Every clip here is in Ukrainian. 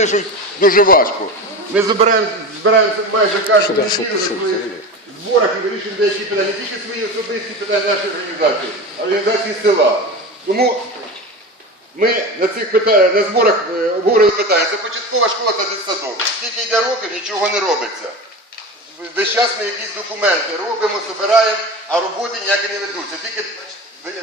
пишуть дуже важко. Ми збираємо, збираємося майже неділю на своїх зборах і вирішуємо деякі питання, не тільки свої особисті питання нашої організації, а організації села. Тому ми на цих питаннях, на зборах е, обговорили питання. Це початкова школа та дитсадок. Скільки йде років, нічого не робиться. Весь час ми якісь документи робимо, збираємо, а роботи ніякі не ведуться. Тільки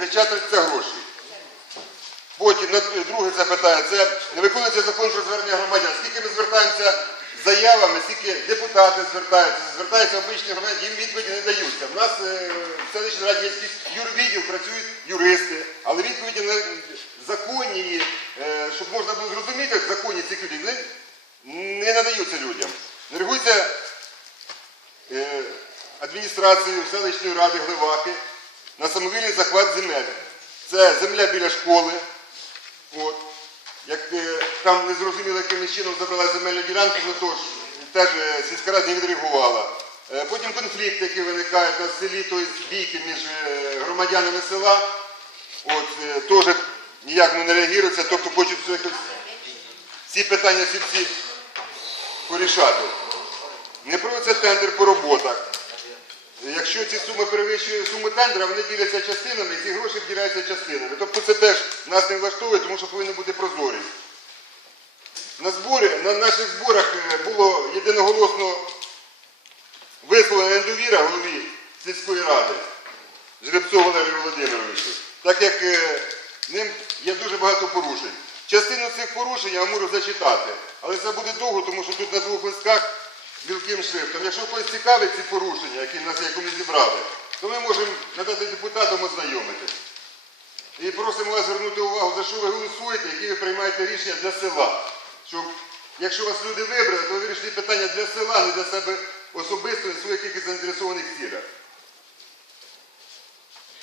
вичатуються гроші. Потім друге це питання. Це не виконується закон про звернення громадян. Скільки ми звертаємося заявами, скільки депутати звертаються, звертаються обичні громадяни, їм відповіді не даються. У нас е, в селищній раді є юрвідділ, працюють юристи, але відповіді на законні, е, щоб можна було зрозуміти законні цих людей, вони не надаються людям. Не реагується е, адміністрацією селищної ради Гливаки на самовільний захват земель. Це земля біля школи. Як там не зрозуміло, яким чином забрала земельну ділянку, ну то ж теж е, сільська рада не відреагувала. Е, Потім конфлікт, який виникає та в селі, то бійки між е, громадянами села. От, теж ніяк не реагується, тобто хочуть ці питання всі ці порішати. Не проводиться тендер по роботах. Якщо ці суми перевищують суми тендера, вони діляться частинами, і ці гроші діляються частинами. Тобто це теж нас не влаштовує, тому що повинна бути прозорість. На, зборі, на наших зборах е, було єдиноголосно висловлена недовіра голові сільської ради Жеребцову Валерію Володимировичу, так як е, ним є дуже багато порушень. Частину цих порушень я можу зачитати, але це буде довго, тому що тут на двох листках мілким шрифтом. Якщо хтось цікавить ці порушення, які нас яку ми зібрали, то ми можемо надати депутатам ознайомитись. І просимо вас звернути увагу, за що ви голосуєте, які ви приймаєте рішення для села. Щоб, якщо вас люди вибрали, то ви вирішили питання для села, не для себе особисто, не своїх якихось заінтересованих цілях.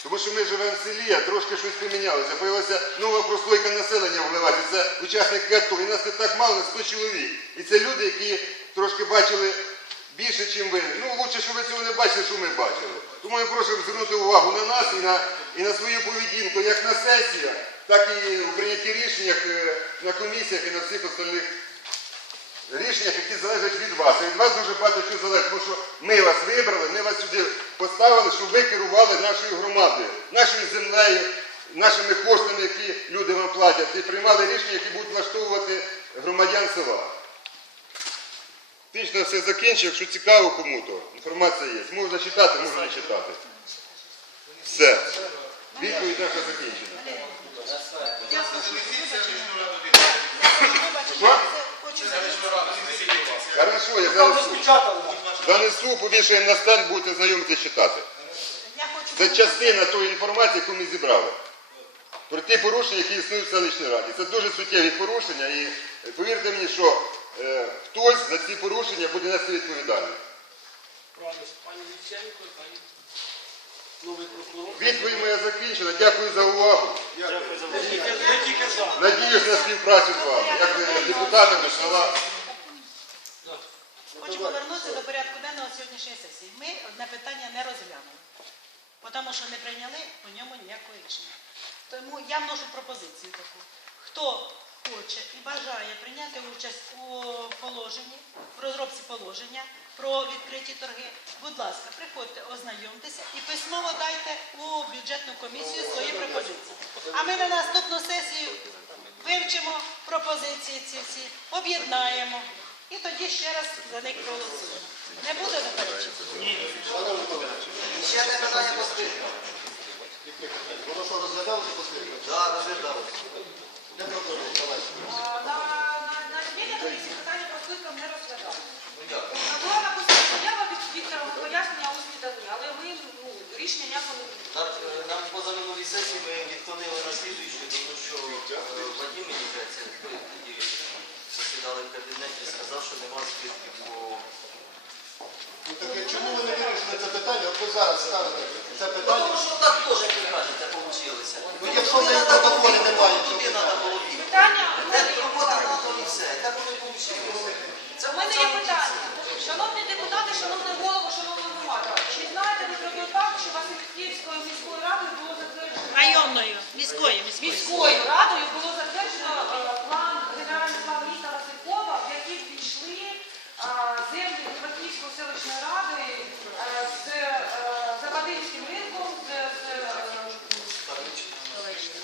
Тому що ми живемо в селі, а трошки щось помінялося. Появилася нова прослойка населення в Леваті. Це учасники АТО. І нас не так мало, на 100 чоловік. І це люди, які трошки бачили більше, ніж ви. Ну, лучше, що ви цього не бачили, що ми бачили. Тому ми просимо звернути увагу на нас і на, і на свою поведінку, як на сесіях, так і у прийнятті рішеннях е, на комісіях і на всіх остальних рішеннях, які залежать від вас. І від вас дуже багато чого залежить, тому що ми вас вибрали, ми вас сюди поставили, щоб ви керували нашою громадою, нашою землею, нашими коштами, які люди вам платять, і приймали рішення, які будуть влаштовувати громадян села. Фактично все закінчив, якщо цікаво кому-то, інформація є. Можна читати, можна не читати. Все. Відповідь наша закінчена. Хорошо, я занесу. Занесу, повішаємо на стенд, будете знайомитися читати. Це частина тої інформації, яку ми зібрали. Про ті порушення, які існують в селищній раді. Це дуже суттєві порушення і повірте мені, що е, хтось за ці порушення буде нести відповідальність. Правильно, пані Вівченко, пані. Відповідь моя закінчена. Дякую за увагу. Надіюсь на співпрацю з вами, як е, депутатами села. Хочу повернутися до порядку денного сьогоднішньої сесії. Ми одне питання не розглянули, тому що не прийняли по ньому ніякого рішення. Тому я вношу пропозицію таку. Хто хоче і бажає прийняти участь у положенні, в розробці положення про відкриті торги, будь ласка, приходьте, ознайомтеся і письмово дайте у бюджетну комісію свої пропозиції. А ми на наступну сесію вивчимо пропозиції ці всі, об'єднаємо. І тоді ще раз за них проголосуємо. Не буде заперечень? Ще одне питання по списку. Воно що, розглядалося послідно? Так, розглядалося. міської, міської. міською радою було затверджено е, план, генерального план міста Василькова, в який ввійшли е, землі Іваківської селищної ради е, з Западинським ринком, з, з,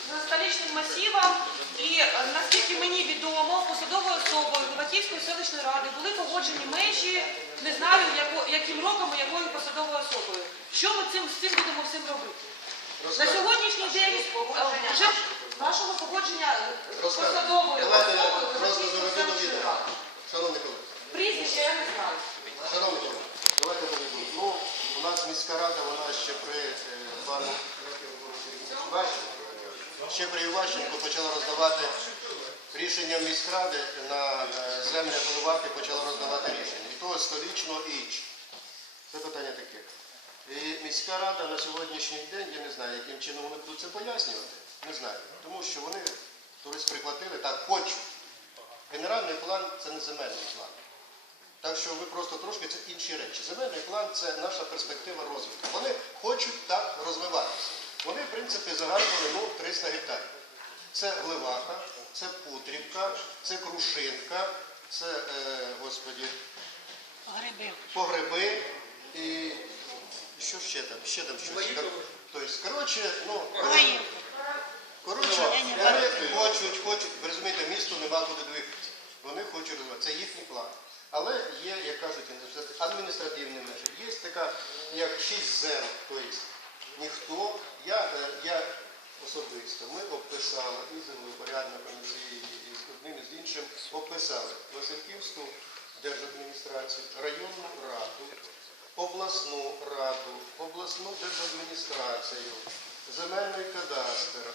з столичним масивом. І наскільки мені відомо, посадовою особою Іваківської селищної ради були погоджені межі, не знаю, яко- яким роком і якою посадовою особою. Що ми цим, з цим будемо всім робити? На сьогоднішній день е, вже нашого погодження е, Розкажіть. посадовою Давайте особою просто Російської до відома. Шановні колеги. Прізвище я не знаю. Шановні колеги, давайте доведу. Ну, у нас міська рада, вона ще при е, пану Іващенку, ще при Іващенку почала роздавати рішення міськради на е, землі головати, почала роздавати рішення. І то столічно і інше. Це питання таке. І міська рада на сьогоднішній день, я не знаю, яким чином вони будуть це пояснювати, не знаю. Тому що вони турист прихватили, так, хочуть. Генеральний план це не земельний план. Так що ви просто трошки це інші речі. Земельний план це наша перспектива розвитку. Вони хочуть так розвиватися. Вони, в принципі, загарбали ну, 300 гектарів. Це Гливаха, це Путрівка, це Крушинка, це, е, господі, погреби і що ще там? Ще там щось. Тобто, коротше, ну. Коротше, Я вони хочуть, хочуть, ви розумієте, місту нема куди двигатися. Вони хочуть розвивати. Це їхній план. Але є, як кажуть, адміністративні межі. Є така, як шість зем. Тобто ніхто, я, е, я особисто, ми обписали і землепорядна комісії, і з одним і з іншим обписали Васильківську держадміністрацію, районну раду, обласну раду, обласну держадміністрацію, земельний кадастр,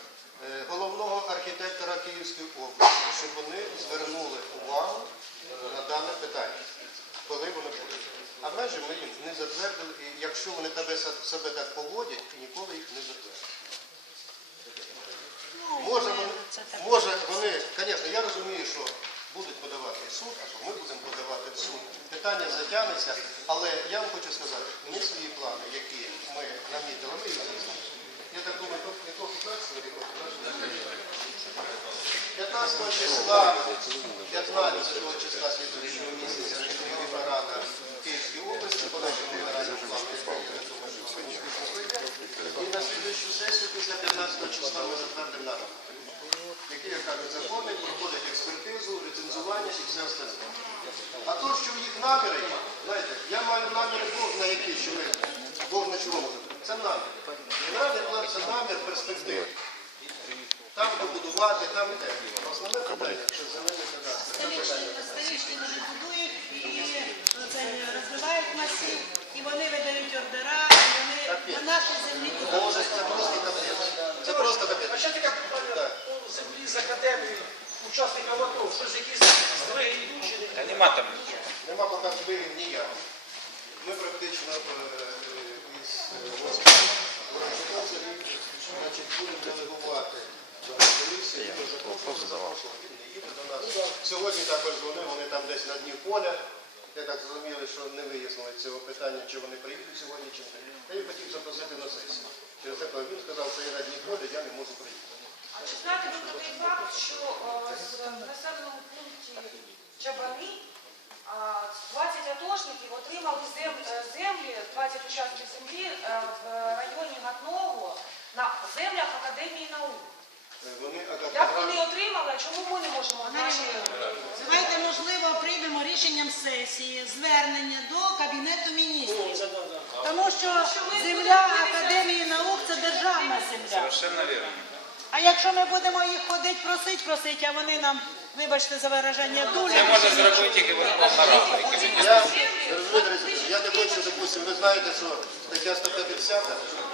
е, головного архітектора Київської області, щоб вони звернули увагу е, на дане питання, коли вони будуть. А межі ми їм не затвердили, і якщо вони тебе себе так поводять, то ніколи їх не затвердять. Може вони, може вони, звісно, я розумію, що будуть подавати в суд, або ми будемо подавати в суд. Питання затягнеться, але я вам хочу сказати, ми свої плани, які ми намітили, ми їх здійснимо. Я так думаю, то якого 15 рік, 15 числа, 15 числа слідуючого місяця Верховна Рада Київської області, по нашому генеральному плану, я думаю, що сьогодні пройде. І на слідуючу сесію після 15 числа ми затвердимо наш які, як кажуть, закони, проходять експертизу, рецензування і все остальне. А то, що в їх наміри, є, знаєте, я маю наміри Бог що ми Бог на чому може бути. Це намір. Генеральний але це намір перспективи. Там побудувати, там і те. Основне питання це земельний кадастр. Це питання. Столичні вони будують і це, розвивають масів, і вони видають ордера, і вони на нашій землі Боже, це просто капець. Це просто А капець. ще таке питання Так. по землі з академії, учасникам АТО, щось якісь здвиги йдуть чи ні? Та нема там. Нема поки збігів ніяких. Ми практично е, е, із організаціями значить, будемо делегувати до комісії, до закону, їде до нас. Сьогодні також вони, вони там десь на дні поля. Я так зрозуміли, що не вияснили цього питання, чи вони приїдуть сьогодні, чи не. Я їх хотів запросити на сесію. Через це він сказав, що я на дні поля, я не можу приїхати. А чи знаєте ви той факт, що е, в населеному пункті Чабани 20 атошників отримали е, землі, 20 учасників землі е, в районі Гатного на землях Академії наук. Вони Як вони отримали, чому ми не можемо. Давайте, можливо, приймемо рішенням сесії звернення до Кабінету міністрів. Да. Тому що земля Академії наук це державна земля. Совершенно вірно. А якщо ми будемо їх ходити, просить, просить, а вони нам, вибачте за вираження, Це дулять. може зробити тільки Верховна Рада. Я, розумієте, я не хочу, допустим, ви знаєте, що стаття 150,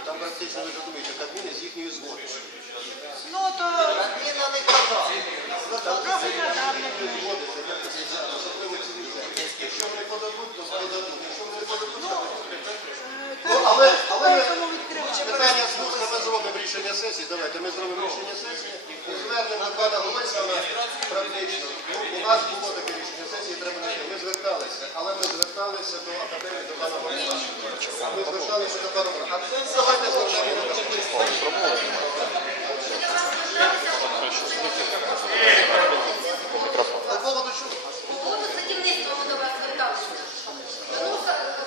там практично ви розумієте, Кабміни з їхньої згоди. Ну то трохи надавлять. Згоди, це особливо ці. Якщо вони подадуть, то подадуть. Якщо вони подадуть, то Ну, але, але Кому відкривати? Питання слушне, ми зробимо рішення сесії. Давайте ми зробимо рішення сесії звернемо до пана Голицького практично. У нас було таке рішення сесії, треба знайти. Ми зверталися, але ми зверталися до академії, до пана Голицького. Ми зверталися до пана Голицького. А це давайте звернемо. По поводу чого? По поводу садівництва ми до вас зверталися. Тому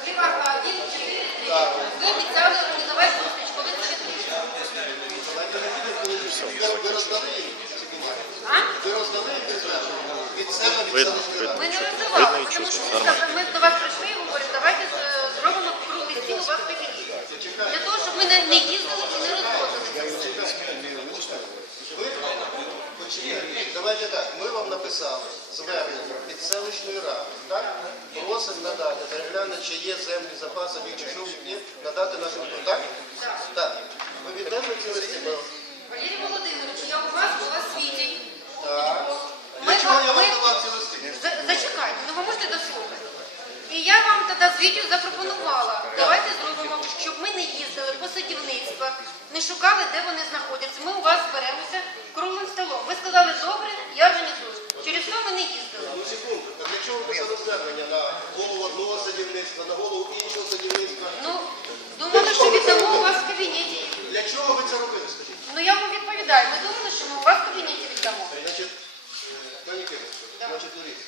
Лівака 1, 4, 3. Ви обіцяли організувати зустріч, коли це відбудеться. Ви роздали їм ці бумаги? А? Ви роздали їм ці звернення? Від себе селищної ради. Ми не називали, тому що ми сказали, ми до вас прийшли і говоримо, давайте зробимо круглий стіл у вас в кабінеті. Для того, щоб ми не не їздили і не розходилися. Давайте так, ми вам написали звернення від селищної ради, так? Просимо надати, переглянути, чи є землі запасами, чи що є, надати нашим, так? Так. Ви віддаємо ці листи? Ми- Валерій Володимирович, я у вас була свідень. Так. Ми Для чого я вам- вам ми- давав ці листи? За- Зачекайте, ну ви можете дослухати. І я вам тоді з відео запропонувала. Давайте зробимо, щоб ми не їздили по садівництвах, не шукали, де вони знаходяться. Ми у вас зберемося круглим столом. Ви сказали, добре, я організую. Через що ми не їздили? Ну, секунду. Так для чого ви писали звернення на голову одного садівництва, на голову іншого садівництва? Ну, думали, що віддамо у вас в кабінеті. Для чого ви це робили, скажіть? Ну я вам відповідаю. Ми думали, що ми у вас в кабінеті віддамо. Значить, е, пані Кириленко, значить, дивіться,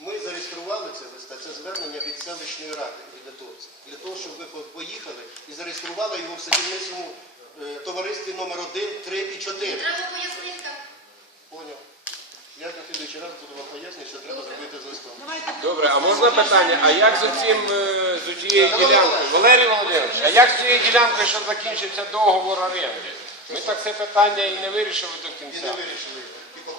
ми зареєстрували це листа, це звернення від селищної ради від АТОВця, для того, щоб ви поїхали і зареєстрували його в садівницькому е, товаристві номер 1, 3 і 4. Треба пояснити. Поняв. Я на слідуючий раз буду вам пояснювати, що треба зробити з листом. Добре, а можна питання? А як з цим з цією ділянкою? Валерій Володимирович, а як з цією ділянкою, що закінчиться договор оренди? Ми так це питання і не вирішили до І не кінця. вирішили.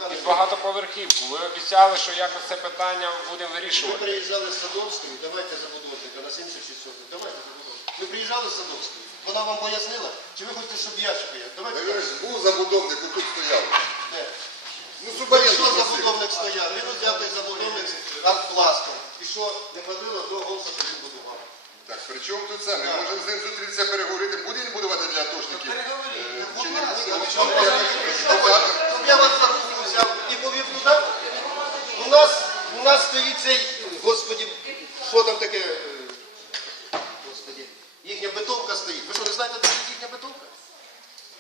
І багатоповерхівку. Ви обіцяли, що якось це питання будемо Ми вирішувати. приїжджали з Садовської, давайте забудовника на 76 сотень, давайте забудовника. Ми приїжджали з Садовської, вона вам пояснила, чи ви хочете, щоб я ще пояснив? Давайте. Та ж був забудовник, тут стояв. Де? Ну, Ну Зубаренко що просив. забудовник стояв? Він взяв той забудовник артпластом. І що не ходило до голосу, що він будував. Так, при чому тут це? Ми можемо з ним зустрітися, переговорити, буде він будувати для атошників? Переговоріть, Е, будь Чи не буде? ви що, я. Щоб я вас за руку взяв і повів туди. У нас, у нас стоїть цей, господі, що там таке, е, господі, їхня бетонка стоїть. Ви що, не знаєте, де стоїть їхня бетонка?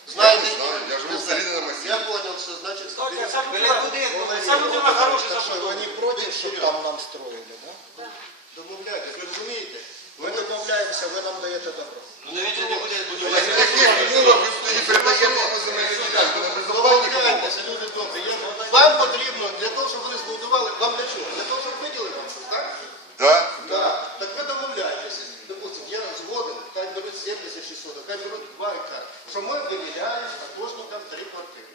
Знаєте? знаю, я живу в селі на Масі. Я понял, що значить... Слухайте, ця людина- хороша забудова. Вони проти, щоб там нам строїли, да? Домовляйтесь, ви розумієте? Ми домовляємося, ви нам даєте добро. Ну не він не буде будувати. Яких умовах ви тоді передаєте йому земельну ділянку? На безоплатних умовах? Домовляйтеся, люди добрі. Я- Вам потрібно для того, щоб вони збудували, вам для чого? Для того, щоб виділили вам щось, так? Так. Так. Так ви домовляєтеся. Допустим, я згоден, хай беруть 76 соток, хай беруть 2 гектари. Що ми виділяємо на кожну там 3 квартири.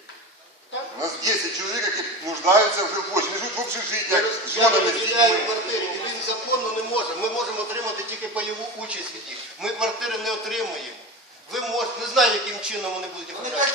У нас 10 чоловік, які нуждаються в жилплощі, не живуть в общежиттях, з Я женами, з виділяю дітьми. квартири, і він законно не може. Ми можемо отримати тільки пайову участь від них. Ми квартири не отримуємо. Ви можете, не знаю, яким чином вони будуть оформляти.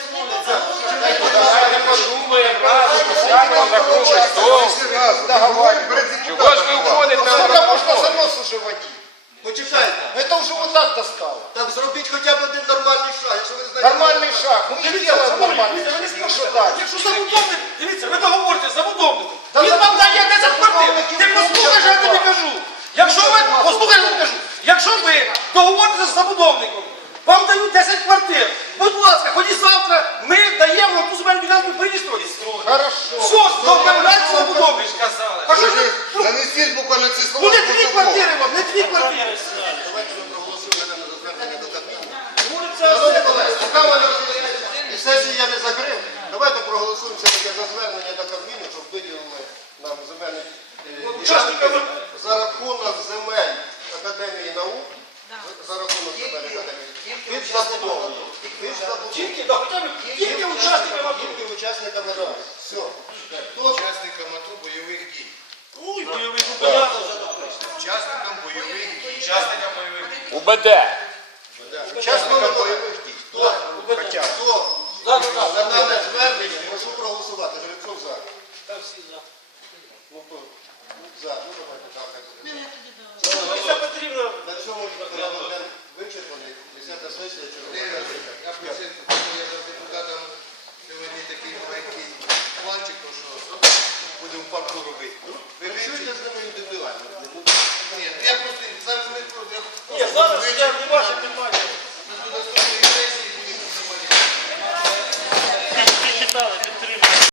Давайте подумаємо разом, сядемо за круглий стол. Всі разом. Ми говоримо перед Чого ж ви уходите? Сколько можно за нос уже водить? Почекайте. Это уже вот так достало. Так зробіть хоча б один нормальний шаг, якщо ви не знаєте. Нормальный шаг. Мы не делаем нормальный Дивіться, ви не шаг. скажете. Что дальше? Якщо забудовник, дивіться, ви договорите з забудовником. Та Він вам забудовники дає 10 квартир. Ти послухай, що я тобі кажу. Якщо ви, послухай, ви з забудовником, вам дають 10 квартир. Будь ласка, ходіть завтра, ми даємо вам ту земельну ділянку перестроїть. Хорошо. Все, домовляйте з забудовником. А що ви? Занесіть буквально ці слова. В дві протокол. квартири вам, не дві квартири. Давайте ми проголосуємо за звернення до Кабміну. Шановні колеги, поки ви не розумієте, і сесію я не закрив, давайте проголосуємо все-таки за звернення до Кабміну, щоб виділили нам земельні е, ділянки за рахунок земель Академії наук, за рахунок під. Під. Тільки, да, хоча б тільки учасникам АТО. Тільки учасникам АТО. Все. Хто? Участникам АТО бойових дій. Ой, ну, понятно. Учасникам бойових дій. Учасникам бойових дій. УБД. Учасникам бойових дій. Хто? Хоча. Хто? Да, да, да. За дане звернення прошу проголосувати. Жеребцов за. Та всі за. Ну, то, за. Ну, давайте так. хай буде. Це потрібно. На цьому порядок день вичерпаний. Десята сесія червона. Я просив, я за депутатом сьогодні такий маленький планчик, то що будемо в парку робити. Ви чуєте з ними індивідуально? Ні, я просто зараз не... Ні, зараз я не